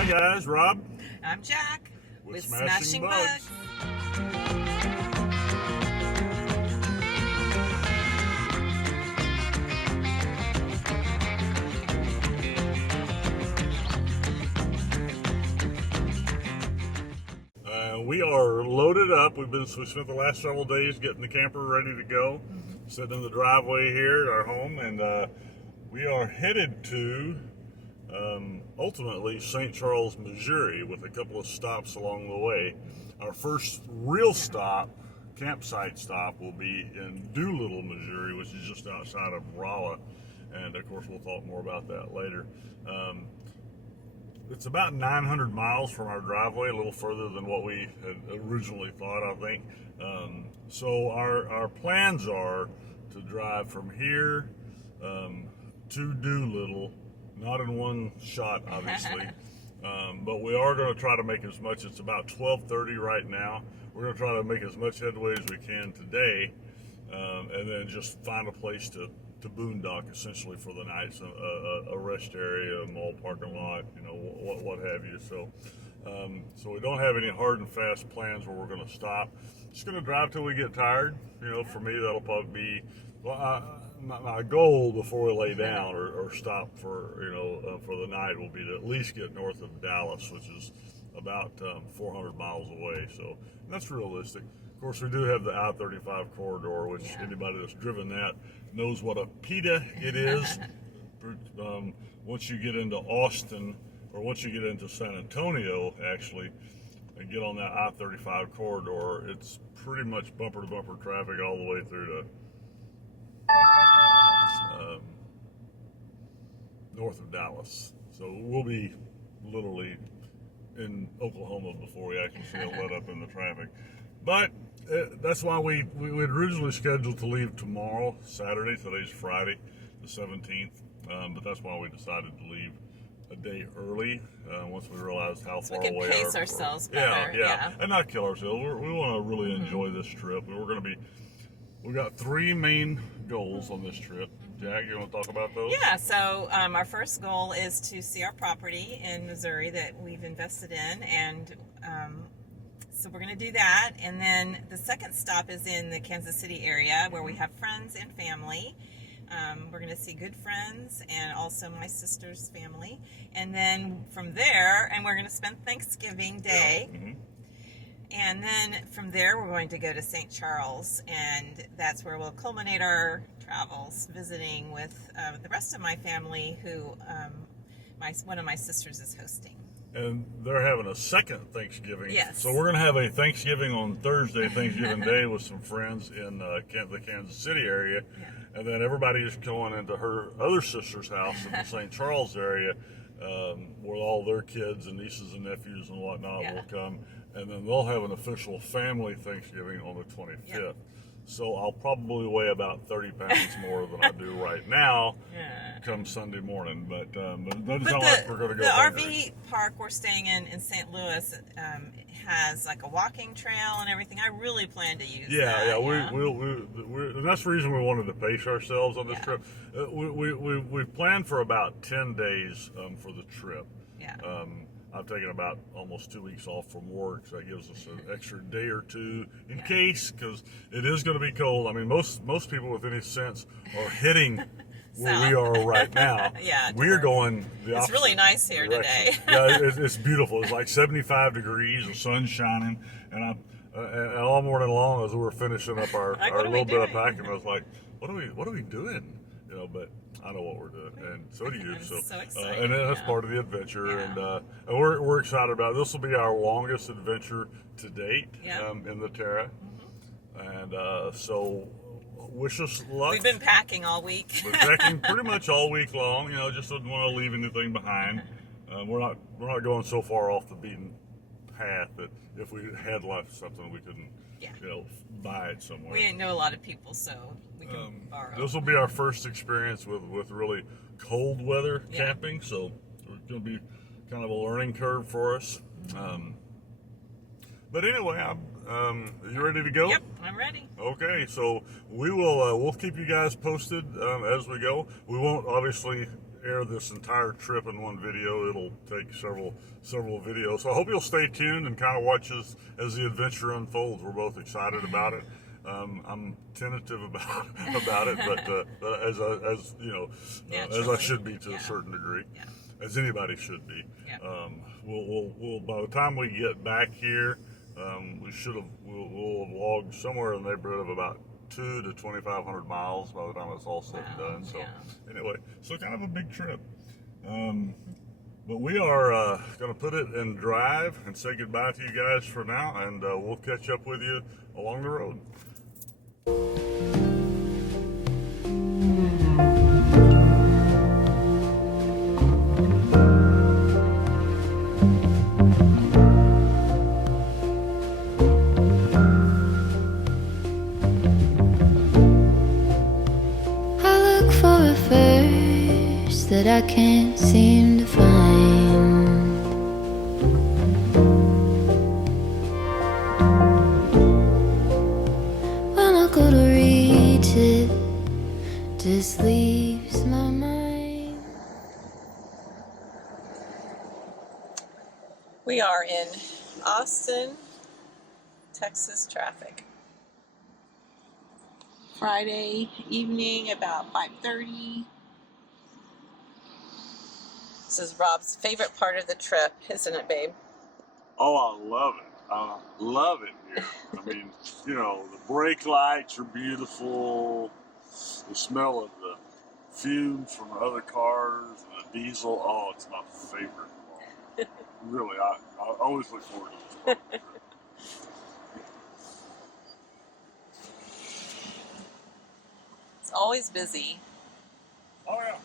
Hi guys, Rob. I'm Jack with Smashing Bugs. We are loaded up. We spent the last several days getting the camper ready to go. Sitting in the driveway here at our home, and we are headed to ultimately St. Charles, Missouri, with a couple of stops along the way. Our first real stop, campsite stop, will be in Doolittle, Missouri, which is just outside of Rolla, and of course we'll talk more about that later. It's about 900 miles from our driveway, a little further than what we had originally thought, I think. So our plans are to drive from here to Doolittle, not in one shot, obviously, but we are going to try to make as much. It's about 12:30 right now. We're going to try to make as much headway as we can today, and then just find a place to boondock essentially for the night, so a rest area, a mall parking lot, what have you. So we don't have any hard and fast plans where we're going to stop. Just going to drive till we get tired. For me, that'll probably be my goal before we lay down or stop for the night will be to at least get north of Dallas, which is about 400 miles away. So that's realistic. Of course, we do have the I-35 corridor, which anybody that's driven that knows what a PITA it is. Once you get into Austin, or once you get into San Antonio, actually, and get on that I-35 corridor, it's pretty much bumper-to-bumper traffic all the way through to north of Dallas. So we'll be literally in Oklahoma before we actually see it let up in the traffic. But that's why we had originally scheduled to leave tomorrow, Saturday. Today's Friday, the 17th. But that's why we decided to leave a day early once we realized how far away we can pace ourselves better. Yeah, and not kill ourselves. We want to really enjoy this trip. We've got three main goals on this trip. Jack, you want to talk about those? Yeah, so our first goal is to see our property in Missouri that we've invested in, and so we're going to do that. And then the second stop is in the Kansas City area where we have friends and family. We're going to see good friends and also my sister's family. And then from there, and we're going to spend Thanksgiving Day. Yeah. Mm-hmm. And then from there, we're going to go to St. Charles, and that's where we'll culminate our travels, visiting with the rest of my family, who one of my sisters is hosting. And they're having a second Thanksgiving. Yes. So we're going to have a Thanksgiving on Thursday, Thanksgiving Day, with some friends in the Kansas City area. Yeah. And then everybody is going into her other sister's house in the St. Charles area, where all their kids and nieces and nephews and whatnot will come. And then they'll have an official family Thanksgiving on the 25th. Yep. So I'll probably weigh about 30 pounds more than I do right now come Sunday morning. But it doesn't sound like we're going to go the hungry. RV park we're staying in St. Louis has like a walking trail and everything. I really plan to use that. Yeah. And that's the reason we wanted to pace ourselves on this trip. We've planned for about 10 days for the trip. Yeah. I've taken about almost 2 weeks off from work, so that gives us an extra day or two in case, because it is going to be cold. I mean, most people with any sense are heading where we are right now. We're going the opposite. It's really nice here today. It's beautiful. It's like 75 degrees, the sun's shining, and all morning long as we were finishing up our little bit of packing, I was like, what are we doing? But I know what we're doing, and so do you. I'm so excited. And that's part of the adventure, and we're excited about it. This will be our longest adventure to date in the Terra, and so wish us luck. We've been packing all week. We're packing pretty much all week long. Just didn't want to leave anything behind. We're not going so far off the beaten path that if we had left something, we couldn't buy it somewhere. We didn't know a lot of people, so we can borrow. This will be our first experience with really cold weather camping, so it's going to be kind of a learning curve for us. But anyway, you ready to go? Yep, I'm ready. ready. Okay, so we'll keep you guys posted as we go. We won't obviously air this entire trip in one video. It'll take several videos. So I hope you'll stay tuned and kind of watch as the adventure unfolds. We're both excited about it. I'm tentative about it, but as you know, as I should be to a certain degree, as anybody should be. We'll by the time we get back here, we'll have logged somewhere in the neighborhood of about 2,000 to 2,500 miles by the time it's all said and done. So anyway, so kind of a big trip. But we are going to put it in drive and say goodbye to you guys for now, and we'll catch up with you along the road. That I can't seem to find. When I go to reach it, just leaves my mind. We are in Austin, Texas traffic. Friday evening, about 5:30. This is Rob's favorite part of the trip, isn't it, babe? Oh, I love it. I love it here. I mean, you know, the brake lights are beautiful. The smell of the fumes from the other cars and the diesel. Oh, it's my favorite. Really, I always look forward to this part of the trip. It's always busy. Oh, yeah.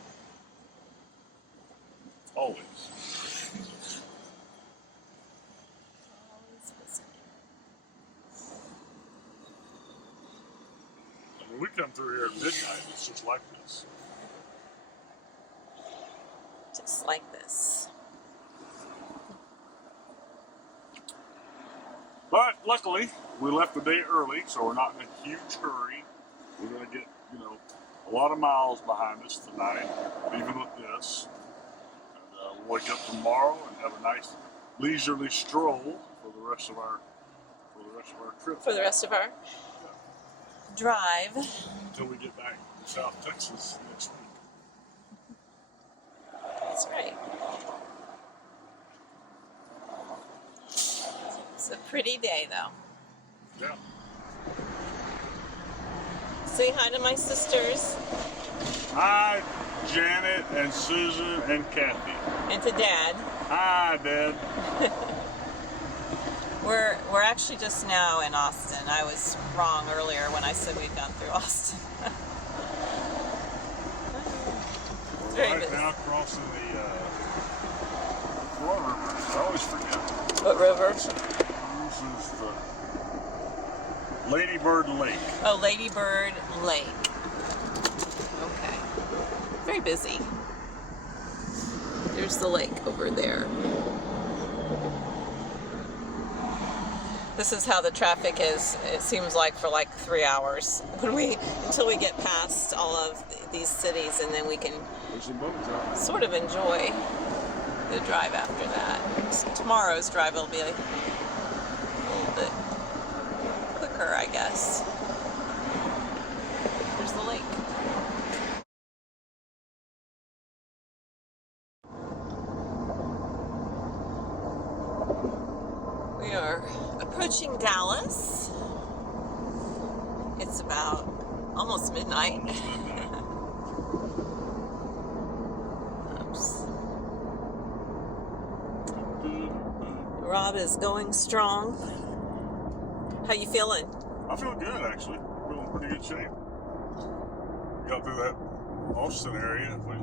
Always. Always busy. I mean, we come through here at midnight, it's just like this. Just like this. But luckily, we left the day early, so we're not in a huge hurry. We're going to get, you know, a lot of miles behind us tonight, even with this. We'll wake up tomorrow and have a nice leisurely stroll for the rest of our trip. For the rest of our drive. Until we get back to South Texas next week. That's right. It's a pretty day, though. Yeah. Say hi to my sisters. Hi, Janet and Susan and Kathy. And to Dad. Hi, Dad. We're actually just now in Austin. I was wrong earlier when I said we'd gone through Austin. It's very Right busy. now crossing the Florida River. I always forget. What river? This is the Lady Bird Lake. Oh, Lady Bird Lake. Okay. Very busy. There's the lake over there. This is how the traffic is, it seems like, for like 3 hours until we get past all of these cities, and then we can sort of enjoy the drive after that. So tomorrow's drive will be a little bit quicker, I guess. There's the lake. We are approaching Dallas. It's about almost midnight. Oops. Rob is going strong. How you feeling? I feel good, actually. Feeling in pretty good shape. Got through that Austin area. If we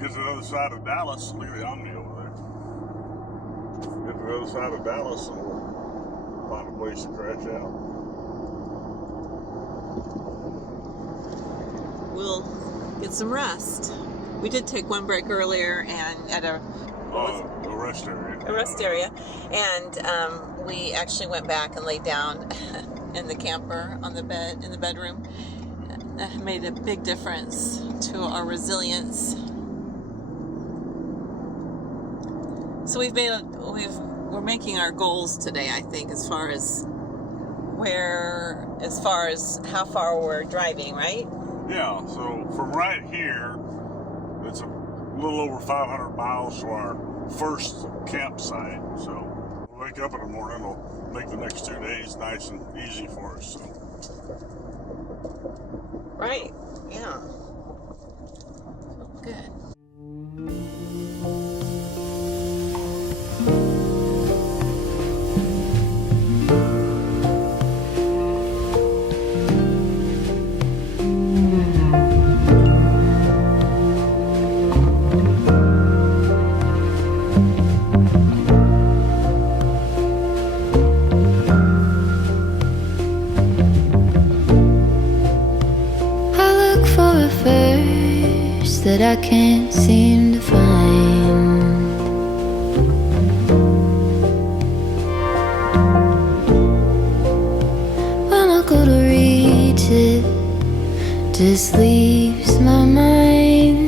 get to the other side of Dallas, look at the Omni over there. Get to the other side of Dallas and we'll find a place to crash out. We'll get some rest. We did take one break earlier and at a rest area. A rest area, and we actually went back and laid down in the camper on the bed in the bedroom. That made a big difference to our resilience. So we're making our goals today, I think, as far as how far we're driving, right? Yeah, so from right here, it's a little over 500 miles to our first campsite. So we'll wake up in the morning, we'll make the next 2 days nice and easy for us. So. Right, yeah. Good. That I can't seem to find. When I go to reach it, just leaves my mind.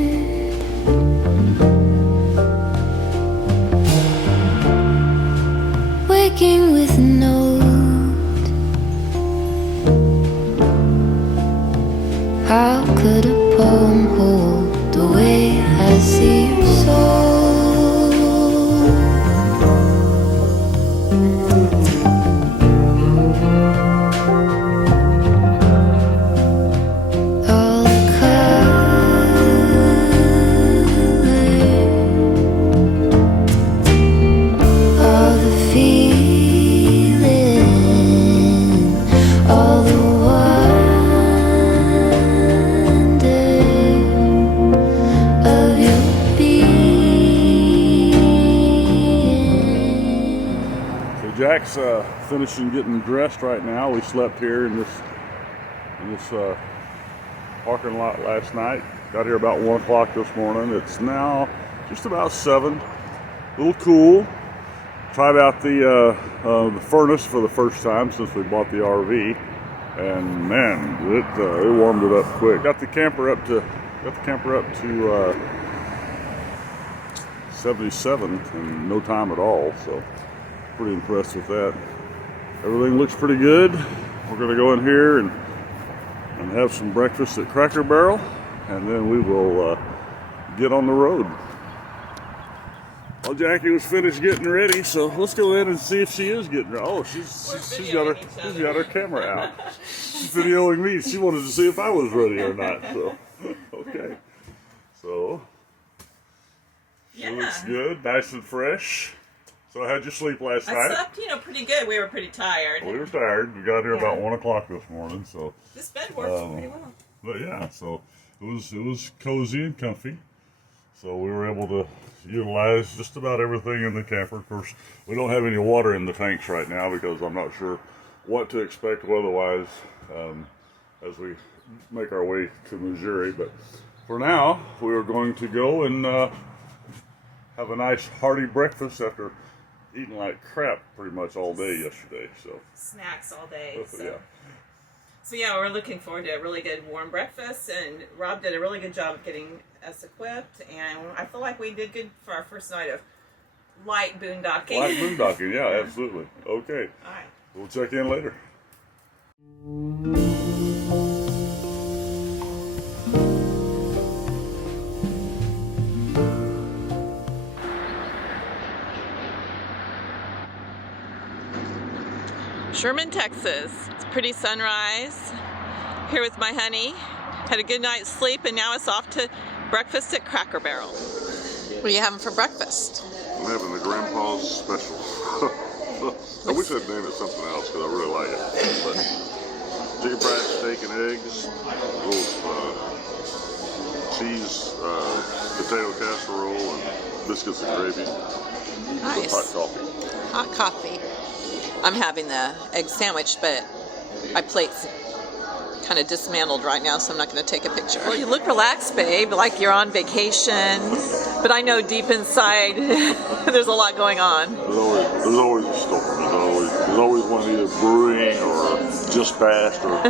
Waking with a note. How could a poem hold the way I see your soul? All the color, all the feeling, all the Jack's finishing getting dressed right now. We slept here in this parking lot last night. Got here about 1 o'clock this morning. It's now just about 7. A little cool. Tried out the furnace for the first time since we bought the RV, and man, it warmed it up quick. Got the camper up to 77 in no time at all. So. Pretty impressed with that. Everything looks pretty good. We're going to go in here and have some breakfast at Cracker Barrel, and then we will get on the road. Well, Jackie was finished getting ready, so let's go in and see if she is getting ready. Oh, she's got her camera out. She's videoing me. She wanted to see if I was ready or not. So okay. So she looks good, nice and fresh. So how'd you sleep last night? I slept, pretty good. We were pretty tired. Well, we were tired. We got here about 1 o'clock this morning, so. This bed works pretty well. But yeah, so it was cozy and comfy. So we were able to utilize just about everything in the camper. Of course, we don't have any water in the tanks right now because I'm not sure what to expect weather-wise as we make our way to Missouri. But for now, we are going to go and have a nice hearty breakfast after eating like crap pretty much all day yesterday. So snacks all day. So yeah, we're looking forward to a really good warm breakfast, and Rob did a really good job of getting us equipped, and I feel like we did good for our first night of light boondocking. Light boondocking, yeah, absolutely. Okay. All right. We'll check in later. Sherman, Texas. It's a pretty sunrise. Here with my honey. Had a good night's sleep, and now it's off to breakfast at Cracker Barrel. What are you having for breakfast? I'm having the Grandpa's Special. I wish I'd named it something else because I really like it. But chicken fried steak and eggs, a little cheese, potato casserole, and biscuits and gravy. Nice. Hot coffee. Hot coffee. I'm having the egg sandwich, but my plate's kind of dismantled right now, so I'm not going to take a picture. Well, you look relaxed, babe, like you're on vacation, but I know deep inside there's a lot going on. There's always a storm. There's always There's always one either brewing or just passed or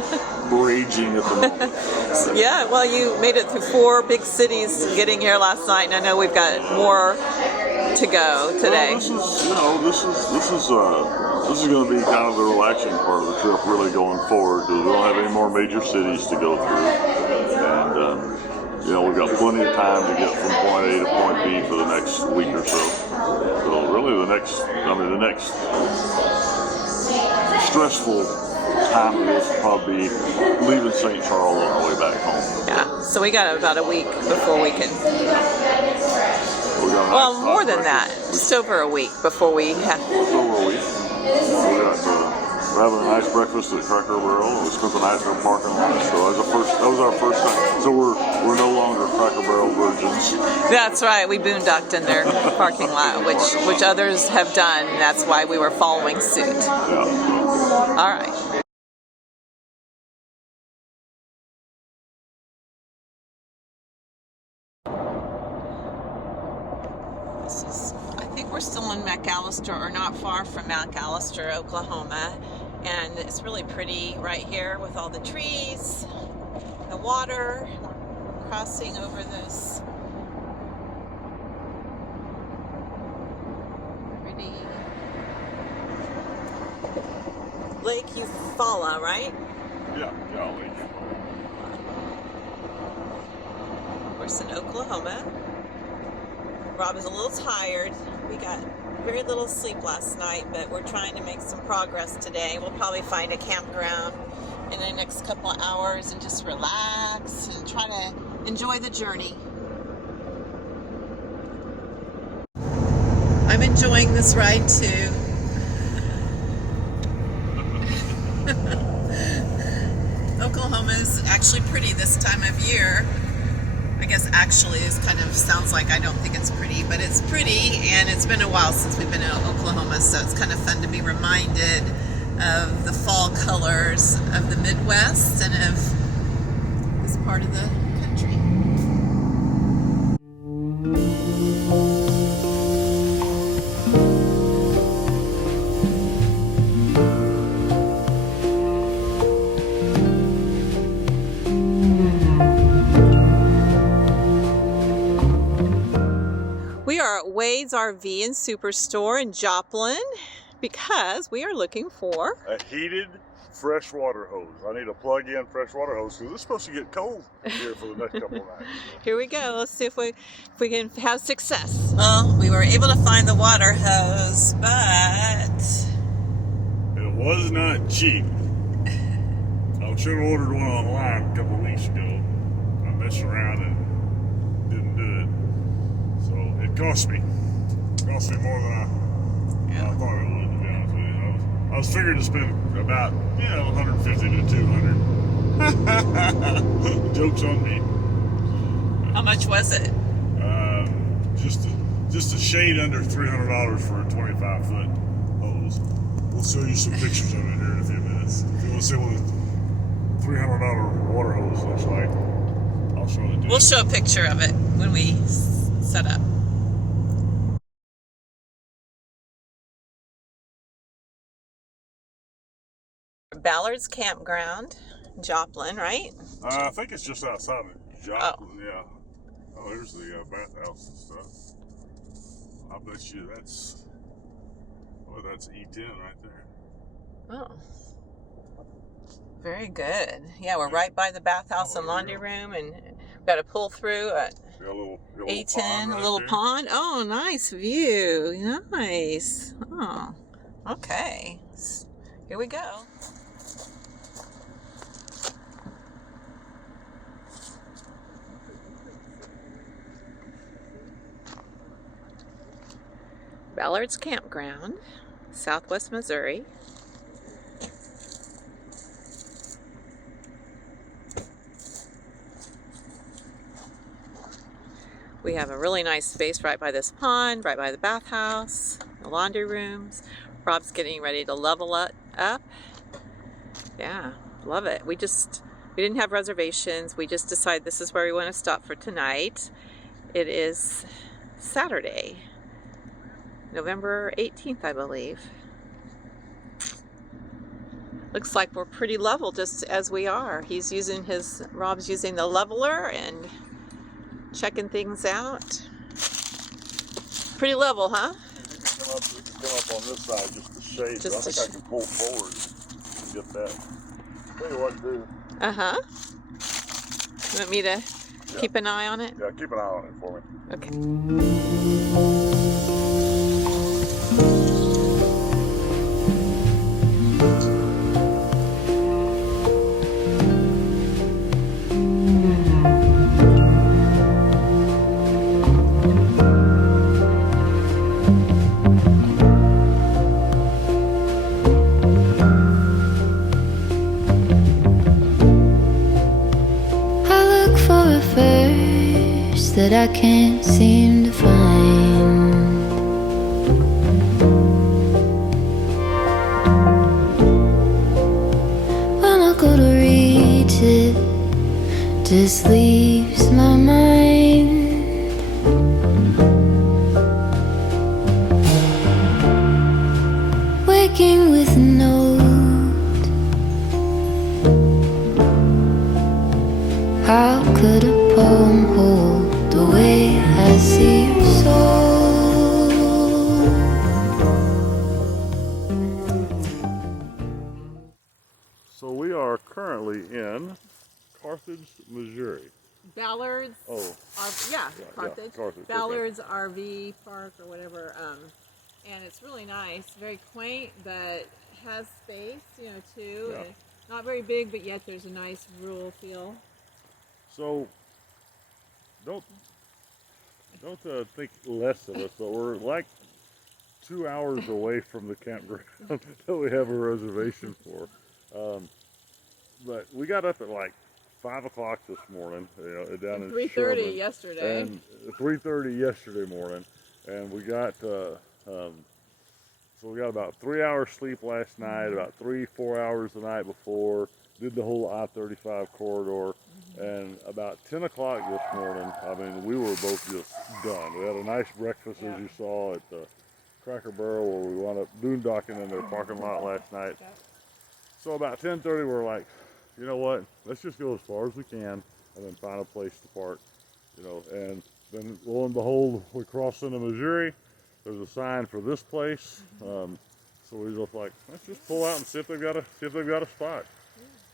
raging at the moment. Yeah, well, you made it through 4 big cities getting here last night, and I know we've got more to go today. Well, this is going to be kind of the relaxing part of the trip, really going forward. We don't have any more major cities to go through, and we've got plenty of time to get from point A to point B for the next week or so. So really, the next stressful time of this will probably be leaving St. Charles on our way back home. Yeah, so we got about a week before we can. Well, more than that, just over a week before we have. Just over a week. We're having a nice breakfast at Cracker Barrel. We spent the night in their parking lot, so that was our first time. So we're no longer Cracker Barrel virgins. That's right. We boondocked in their parking lot, which others have done. And that's why we were following suit. Yeah. All right. I think we're still in McAllister, or not far from McAllister, Oklahoma, and it's really pretty right here with all the trees, the water. We're crossing over this pretty Lake Eola, right? Yeah, Lake. Of course, in Oklahoma. Rob is a little tired. We got very little sleep last night, but we're trying to make some progress today. We'll probably find a campground in the next couple of hours and just relax and try to enjoy the journey. I'm enjoying this ride too. Oklahoma is actually pretty this time of year. I guess actually is kind of sounds like I don't think it's pretty, but it's pretty, and it's been a while since we've been in Oklahoma, so it's kind of fun to be reminded of the fall colors of the Midwest and of this part of the country. We are at Wade's RV and Superstore in Joplin because we are looking for A heated freshwater hose. I need a plug-in freshwater hose because it's supposed to get cold here for the next couple of nights. Here we go. Let's see if we can have success. Well, we were able to find the water hose, but It was not cheap. I should have ordered one online a couple of weeks ago. I messed around and didn't do it. So it cost me more than I thought it would, to be honest with you. I was figuring to spend about 150 to 200. Joke's on me. how much was it? Just a shade under $300 for a 25-foot hose. We'll show you some pictures of it here in a few minutes. If you want to see what a $300 water hose looks like, I'll show it to you. We'll show a picture of it when we set up. Ballards Campground, Joplin, right? I think it's just outside of Joplin, yeah. Oh, here's the bathhouse and stuff. I bet you that's E10 right there. Oh, very good. Yeah, we're right by the bathhouse and laundry room, and we've got to pull through a Got a little A10, pond a right little there. pond. Oh, nice view. Nice. Oh, okay. Here we go. Ballards Campground, Southwest Missouri. We have a really nice space right by this pond, right by the bathhouse, the laundry rooms. Rob's getting ready to level it up. Yeah, love it. We didn't have reservations. We just decided this is where we want to stop for tonight. It is Saturday, November 18th, I believe. Looks like we're pretty level just as we are. Rob's using the leveler and checking things out. Pretty level, huh? You can come up on this side just to shade. Just I think I can pull forward and get that. Tell you what to do. Uh-huh. You want me to keep an eye on it? Yeah, keep an eye on it for me. Okay. I look for a verse that I can't seem to find. When I go to reach it, just leaves my mind. Waking with no. How could a poem hold the way I see your soul? So we are currently in Carthage, Missouri. Ballards. Oh. Carthage. Carthage, Ballards RV Park or whatever. And it's really nice, very quaint, but has space, too. Yeah. Not very big, but yet there's a nice rural feel. So don't think less of us, but we're like 2 hours away from the campground that we have a reservation for. But we got up at like 5 o'clock this morning, down in 3:30 Sherman, yesterday. and 3:30 yesterday morning, and we got so we got about 3 hours sleep last night, about 3-4 hours the night before. Did the whole I-35 corridor, and about 10 o'clock this morning, I mean, we were both just done. We had a nice breakfast, as you saw, at the Cracker Barrel, where we wound up boondocking in their parking lot last night. So about 10:30, we're like, you know what, let's just go as far as we can, and then find a place to park, and then lo and behold, we cross into Missouri. There's a sign for this place, so we just like, let's just pull out and see if they've got a spot.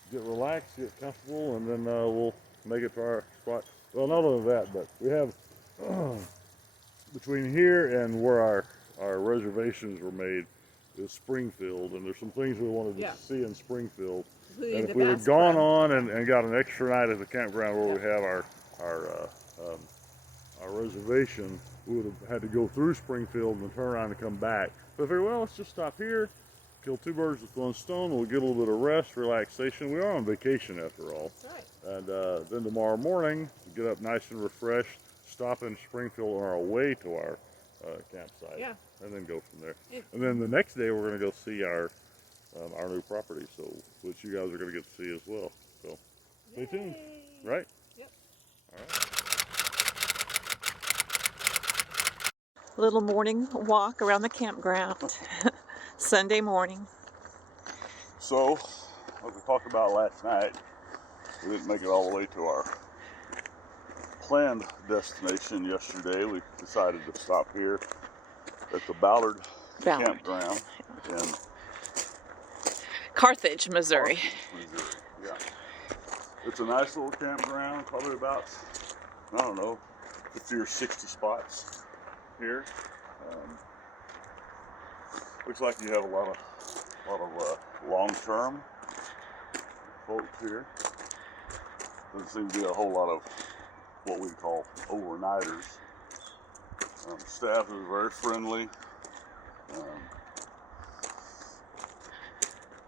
Get relaxed, get comfortable, and then we'll make it to our spot. Well, not only that, but we have between here and where our reservations were made is Springfield, and there's some things we wanted to see in Springfield. And if we had gone on and got an extra night at the campground where we have our reservation, we would have had to go through Springfield and turn around and come back. But I figured, well, let's just stop here, kill two birds with one stone. We'll get a little bit of rest, relaxation. We are on vacation after all. That's right. And then tomorrow morning, get up nice and refreshed, stop in Springfield on our way to our campsite, and then go from there. And then the next day, we're going to go see our new property, which you guys are going to get to see as well. So stay tuned, right? Yep. All right. Little morning walk around the campground. Sunday morning. So, as we talked about last night, we didn't make it all the way to our planned destination yesterday. We decided to stop here at the Ballard Campground in Carthage, Missouri. Missouri. Yeah. It's a nice little campground, probably about, I don't know, 50 or 60 spots here. Looks like you have a lot of long-term folks here. Doesn't seem to be a whole lot of what we call overnighters. Staff is very friendly.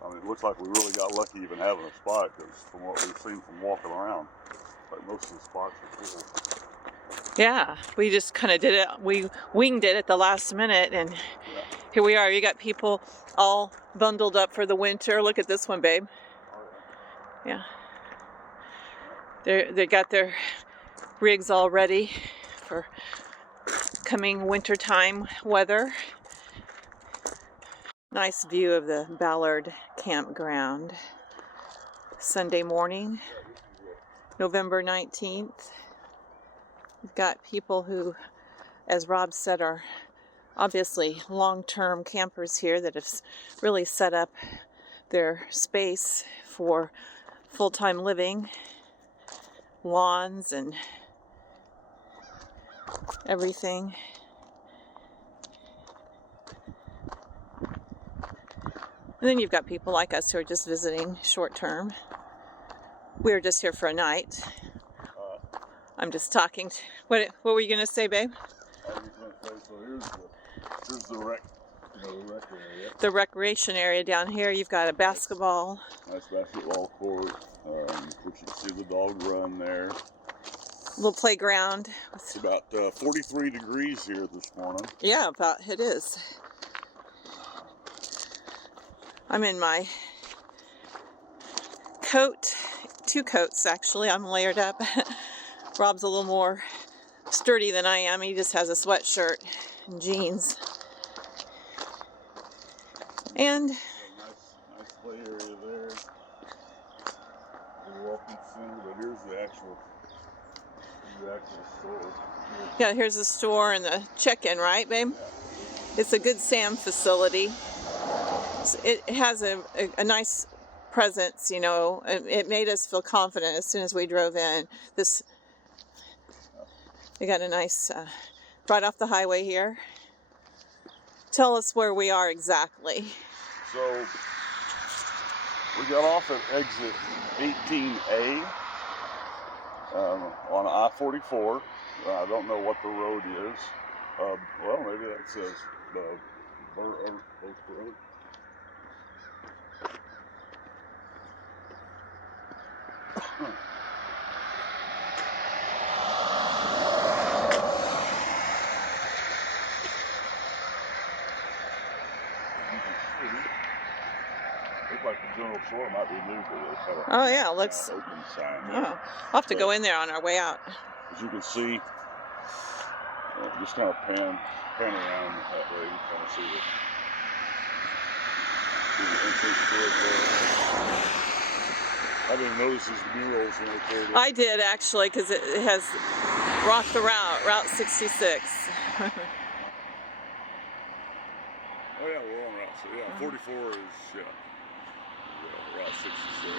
I mean, it looks like we really got lucky even having a spot, because from what we've seen from walking around, like most of the spots are full. Yeah, we just kind of did it. We winged it at the last minute, and here we are. You got people all bundled up for the winter. Look at this one, babe. Yeah. They got their rigs all ready for coming wintertime weather. Nice view of the Ballard Campground. Sunday morning, November 19th. We've got people who, as Rob said, are obviously long-term campers here that have really set up their space for full-time living, lawns and everything. And then you've got people like us who are just visiting short-term. We're just here for a night. I'm just talking. What were you going to say, babe? I was going to say, so here's the rec area. The recreation area down here. You've got a basketball. Nice basketball court. You can see the dog run there. Little playground. It's about 43 degrees here this morning. Yeah, about it is. I'm in my coat, 2 coats actually. I'm layered up. Rob's a little more sturdy than I am. He just has a sweatshirt and jeans. And Nice play area there. The walking center, but here's the actual store. yeah, here's the store and the check-in, right, babe? It's a Good Sam facility. It has a nice presence, you know. It made us feel confident as soon as we drove in. We got a nice, right off the highway here. Tell us where we are exactly. So we got off at exit 18A on I-44. I don't know what the road is. Well, maybe that says Oak Road. Looks like the general store might be new to this. Oh yeah, looks. Open sign Oh, there. I'll have to go in there on our way out. As you can see, just kind of pan around that way. You kind of see the entrance to it there. I didn't notice these murals right there. I did actually, because it has rocked the Route 66. Oh yeah, we're on Route 6. Yeah, 44 is Route 66.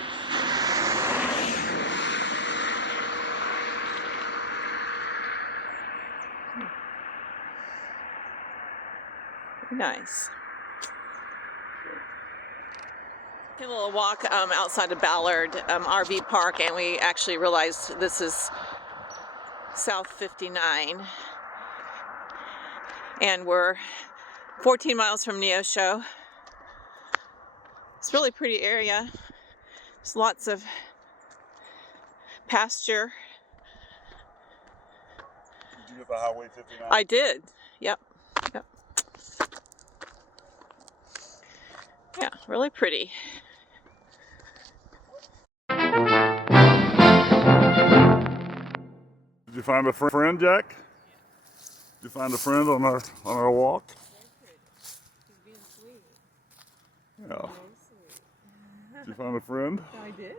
Nice. Did a little walk outside of Ballard RV Park, and we actually realized this is South 59, and we're 14 miles from Neosho. It's a really pretty area. There's lots of pasture. Did you get the Highway 59? I did. Yep. Yeah, really pretty. Did you find a friend, Jack? Did you find a friend on our walk? He's being sweet. Yeah. Very sweet. Did you find a friend? I did.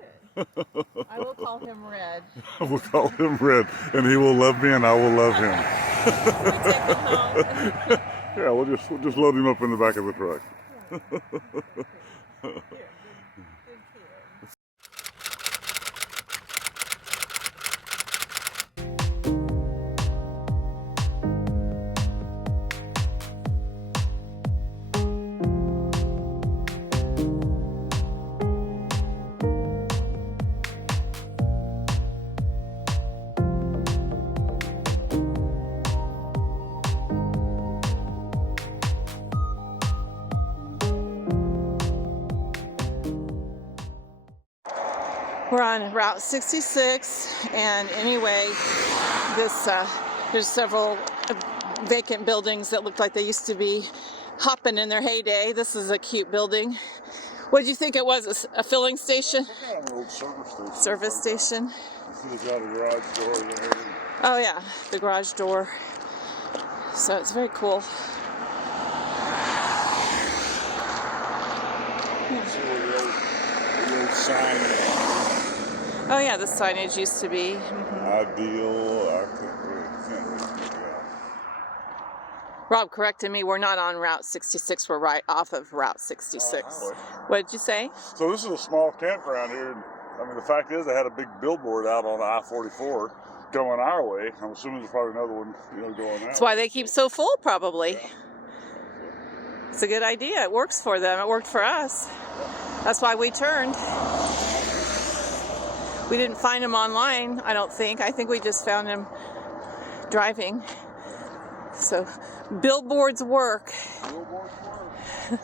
I will call him Red. We'll call him Red, and he will love me, and I will love him. We take him home. Yeah, we'll just load him up in the back of the truck. Good kid. We're on Route 66, and anyway, there's several vacant buildings that look like they used to be hopping in their heyday. This is a cute building. What did you think it was? A filling station? Some kind of an old service station. Service station? You see, they got a garage door there. Oh yeah, the garage door. So it's very cool. See where the old sign is. Oh yeah, the signage used to be. Ideal. I can't really figure out. Rob corrected me. We're not on Route 66. We're right off of Route 66. What did you say? So this is a small campground here. I mean, the fact is, they had a big billboard out on I-44 going our way. I'm assuming there's probably another one, going that. That's why they keep so full, probably. Yeah. It's a good idea. It works for them. It worked for us. That's why we turned. We didn't find him online, I don't think. I think we just found him driving. So, billboards work. Billboards work.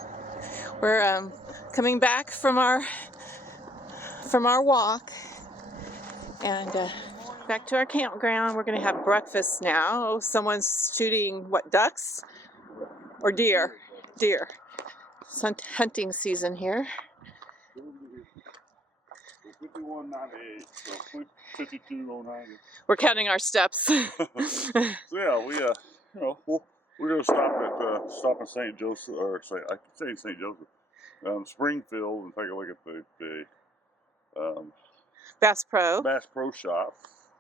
We're coming back from our walk and back to our campground. We're going to have breakfast now. Oh, someone's shooting, what, ducks? Or deer? Deer. It's hunting season here. 51.98, so 52.09. We're counting our steps. So yeah, we're gonna stop in St. Joseph, or I could say St. Joseph, Springfield, and take a look at the Bass Pro. Bass Pro Shop.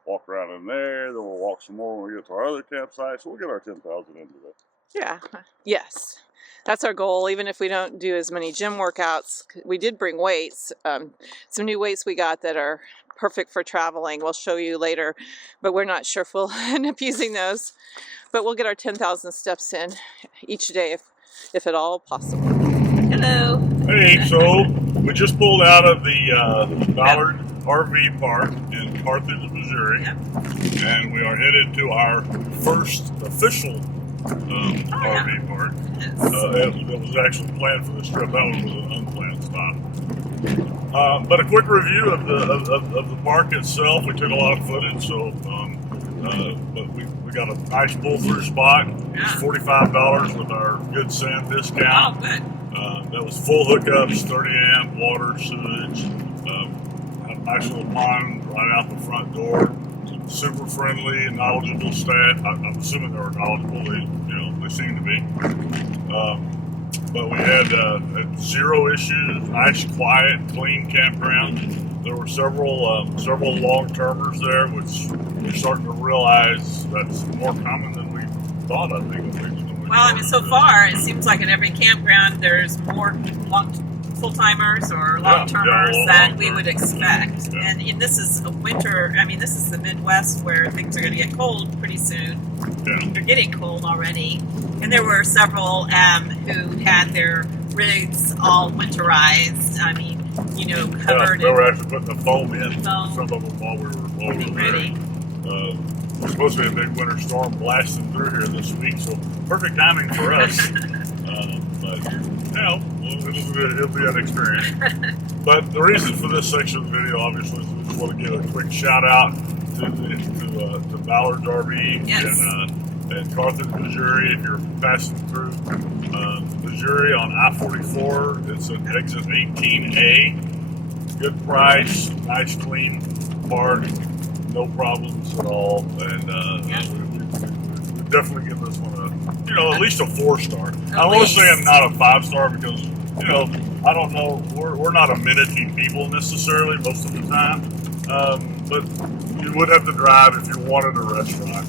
Walk around in there, then we'll walk some more when we get to our other campsite. So we'll get our 10,000 into that. Yeah. Yes. That's our goal, even if we don't do as many gym workouts. We did bring weights, some new weights we got that are perfect for traveling. We'll show you later, but we're not sure if we'll end up using those. But we'll get our 10,000 steps in each day if at all possible. Hello. Hey, so we just pulled out of the Ballards RV Park in Carthage, Missouri, and we are headed to our first official RV park. It was actually planned for this trip. That one was an unplanned stop. But a quick review of the park itself. We took a lot of footage, so but we got a nice pull-through spot. It's $45 with our Good Sand discount. Oh, good. That was full hookups, 30 amp water, sewage. Had a nice little pond right out the front door. Super friendly, knowledgeable staff. I'm assuming they were knowledgeable. They seem to be. But we had zero issues. Nice, quiet, clean campground. There were several long-termers there, which we're starting to realize that's more common than we thought. I think. Well, I mean, so far it seems like at every campground there's more full-timers or long-termers than we would expect. Yeah. And this is a winter, this is the Midwest where things are going to get cold pretty soon. Yeah. They're getting cold already. And there were several who had their rigs all winterized. Covered. Yeah, they were actually putting the foam in. Foam. Some of them while we were Ready. there. There's supposed to be a big winter storm blasting through here this week, so perfect timing for us. It'll be an experience. But the reason for this section of the video, obviously, is we just want to give a quick shout out to Ballards RV in Carthage, Missouri. If you're passing through Missouri on I-44, it's at exit 18A. Good price, nice clean park, no problems at all, and we definitely give this one at least a 4-star. I want to say I'm not a 5-star because I don't know, we're not amenity people necessarily most of the time, but you would have to drive if you wanted a restaurant.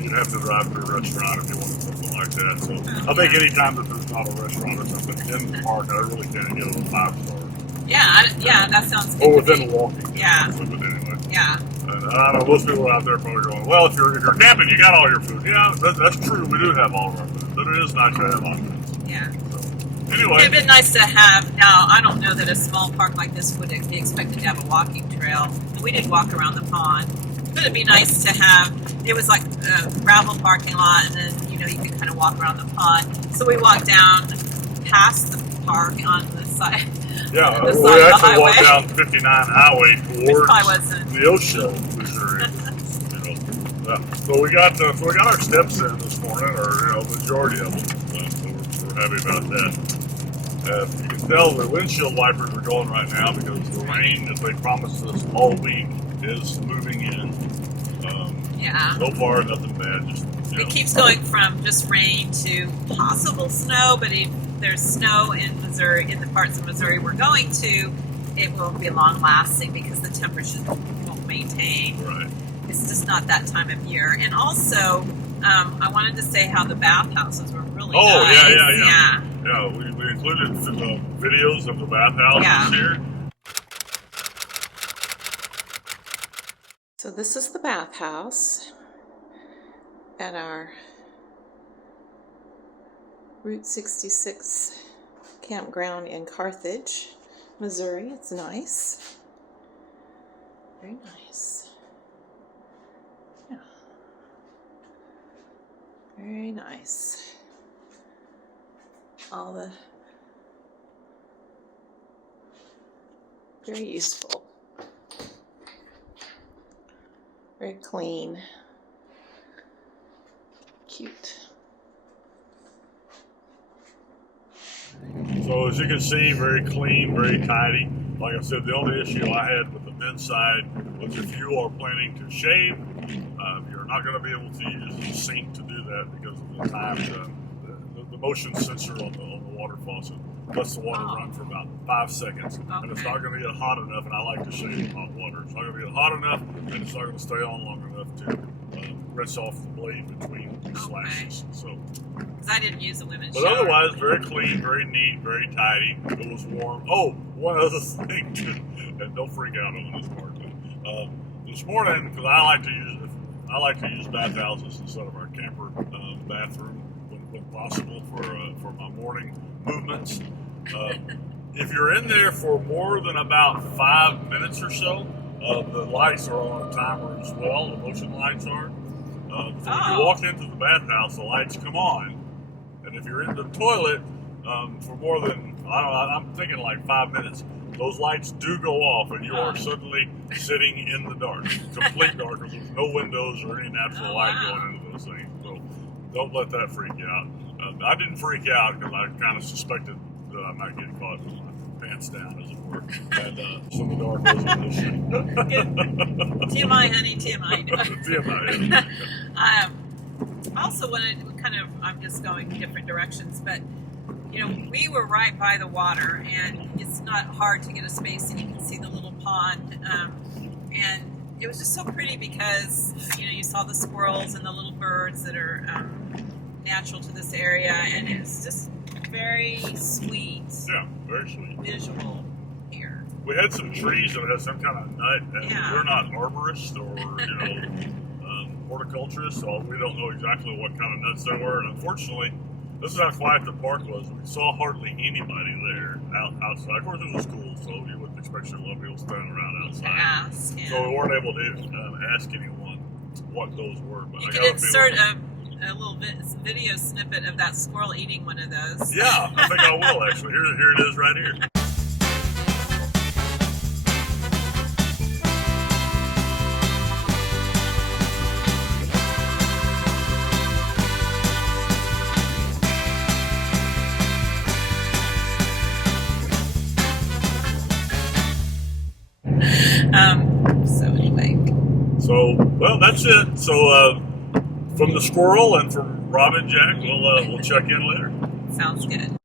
You'd have to drive to a restaurant if you wanted something like that. So I think anytime that there's not a restaurant or something in the park, I really can't give it a 5-star. Yeah, that sounds good. Or within walking. Yeah. But anyway. Yeah. And I know most people out there probably going, well, if you're camping, you got all your food. Yeah, that's true. We do have all of our food, but it is nice to have options. Yeah. So, anyway. It'd been nice to have. Now, I don't know that a small park like this would be expected to have a walking trail. We did walk around the pond, but it'd be nice to have. It was like a gravel parking lot, and then you could kind of walk around the pond. So we walked down past the park on the side. Yeah, the we side of the actually walked highway. down 59 highway towards the Eola, Missouri. So we got our steps in this morning, or majority of them. So we're happy about that. You can tell the windshield wipers are going right now because the rain that they promised us all week is moving in. So far, nothing bad. Just it keeps going from just rain to possible snow, but there's snow in Missouri, in the parts of Missouri we're going to, it won't be long lasting because the temperature won't maintain. Right. It's just not that time of year. And also, I wanted to say how the bathhouses were really nice. Yeah, we included the videos of the bathhouses here. So this is the bathhouse at our Route 66 campground in Carthage, Missouri. It's nice. Very nice. Yeah. Very nice. All the very useful. Very clean. Cute. So as you can see, very clean, very tidy. Like I said, the only issue I had with the men's side was if you are planning to shave, you're not going to be able to use the sink to do that because of the time, the motion sensor on the water faucet lets the water run for about 5 seconds. And it's not going to get hot enough, and I like to shave in hot water. It's not going to get hot enough, and it's not going to stay on long enough to rinse off the blade between the slashes. So, because I didn't use a women's but shower. otherwise, very clean, very neat, very tidy. It was warm. Oh, one other thing, and don't freak out on this part. But, this morning, because I like to use bathhouses instead of our camper bathroom when possible for my morning movements. If you're in there for more than about 5 minutes or so, the lights are on a timer as well. The motion lights are. So when you walk into the bathhouse, the lights come on. And if you're in the toilet for more than, I'm thinking like 5 minutes, those lights do go off and you are suddenly sitting in the dark. Complete dark. There's no windows or any natural light going into those things. So don't let that freak you out. I didn't freak out because I kind of suspected that I might get caught with my pants down, as it were. And so the dark wasn't an issue. TMI, honey, TMI. TMI. I also wanted to I'm just going different directions, but we were right by the water, and it's not hard to get a space, and you can see the little pond. And it was just so pretty because, you saw the squirrels and the little birds that are natural to this area, and it's just very sweet. Yeah, very sweet. Visual here. We had some trees that had some kind of nut, and we're not arborists or, horticulturists, so we don't know exactly what kind of nuts there were. And unfortunately, this is how quiet the park was. We saw hardly anybody there outside. Of course, it was cool, so you wouldn't expect a lot of people standing around outside. So we weren't able to ask anyone what those were. But you could insert a little video snippet of that squirrel eating one of those. Yeah, I think I will actually. Here it is right here. So, well, that's it. So, from the squirrel and from Rob and Jack, we'll check in later. Sounds good.